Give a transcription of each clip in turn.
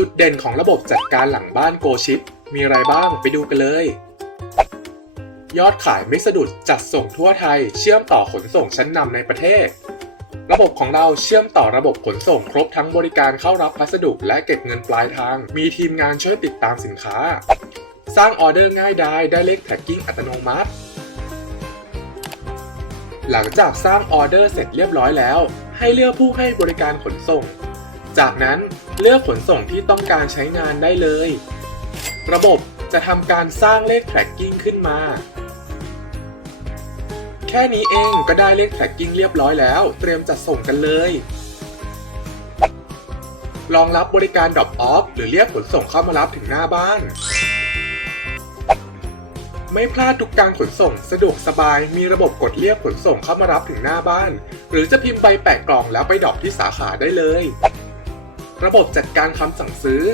จุดเด่นของระบบจัดการหลังบ้านโกชิป มีอะไรบ้างไปดูกันเลย ยอดขายไม่สะดุดจัดส่งทั่วไทย เชื่อมต่อขนส่งชั้นนำในประเทศ ระบบของเราเชื่อมต่อระบบขนส่งครบทั้งบริการเข้ารับพัสดุและเก็บเงินปลายทาง มีทีมงานช่วยติดตามสินค้า สร้างออเดอร์ง่ายดายได้เลขแท็กกิ้งอัตโนมัติหลังจากสร้างออเดอร์เสร็จเรียบร้อยแล้ว ให้เลือกผู้ให้บริการขนส่ง จากนั้นเลือกขนส่งที่ต้องการใช้งานได้เลย ระบบจะทำการสร้างเลข tracking ขึ้นมา แค่นี้เองก็ได้เลข tracking เรียบร้อยแล้ว เตรียมจัดส่งกันเลยรองรับบริการ drop off หรือเรียกขนส่งเข้ามารับถึงหน้าบ้าน ไม่พลาดทุกการขนส่งสะดวกสบายมีระบบกดเรียกขนส่งเข้ามารับถึงหน้าบ้าน หรือจะพิมพ์ใบแปะกล่องแล้วไปดรอปที่สาขาได้เลย ระบบจัดการคำสั่งซื้อ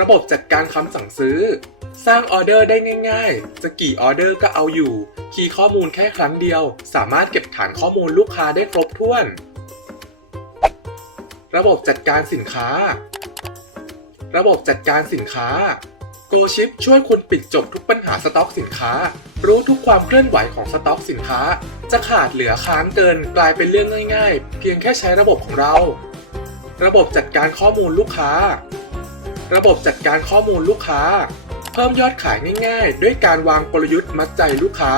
ระบบจัดการคำสั่งซื้อ สร้างออเดอร์ได้ง่าย ๆ จะกี่ออเดอร์ก็เอาอยู่ คีย์ข้อมูลแค่ครั้งเดียว สามารถเก็บฐานข้อมูลลูกค้าได้ครบถ้วน ระบบจัดการสินค้า ระบบจัดการสินค้า GoShip ช่วยคุณปิดจบทุกปัญหาสต็อกสินค้า รู้ทุกความเคลื่อนไหวของสต็อกสินค้า จะขาดเหลือค้างเกินกลายเป็นเรื่องง่าย ๆ เพียงแค่ใช้ระบบของเรา ระบบจัดการข้อมูลลูกค้า ระบบจัดการข้อมูลลูกค้า เพิ่มยอดขายง่ายๆ ด้วยการวางกลยุทธ์มัดใจลูกค้า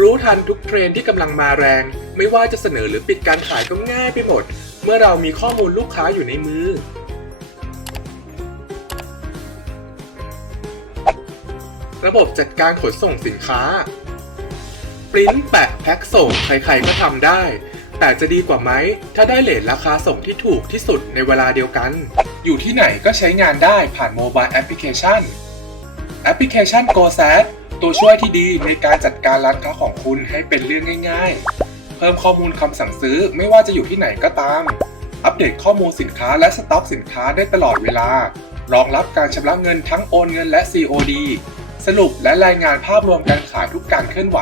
รู้ทันทุกเทรนที่กำลังมาแรง ไม่ว่าจะเสนอหรือปิดการขายก็ง่ายไปหมด เมื่อเรามีข้อมูลลูกค้าอยู่ในมือ ระบบจัดการขนส่งสินค้าปริ้นแปะแพ็คส่งใครๆก็ทำได้ แต่จะดีกว่าไหม ถ้าได้เลทราคาส่งที่ถูกที่สุดในเวลาเดียวกัน อยู่ที่ไหนก็ใช้งานได้ผ่านโมบายแอปพลิเคชันแอปพลิเคชัน GoSat ตัวช่วยที่ดีในการจัดการร้านค้าของคุณให้เป็นเรื่องง่าย ๆ เพิ่มข้อมูลคำสั่งซื้อไม่ว่าจะอยู่ที่ไหนก็ตาม อัปเดตข้อมูลสินค้าและสต็อกสินค้าได้ตลอดเวลารองรับการชำระเงินทั้งโอนเงินและ COD สรุปและรายงานภาพรวมการขายทุกการเคลื่อนไหว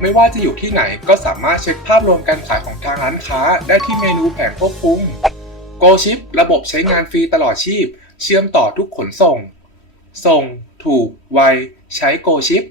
ไม่ว่าจะอยู่ที่ไหนก็สามารถเช็คภาพรวมการขายของทางร้านค้า ได้ที่เมนูแผงควบคุม GoShip ระบบใช้งานฟรีตลอดชีพ เชื่อมต่อทุกขนส่ง ส่ง ถูก ไว ใช้ GoShip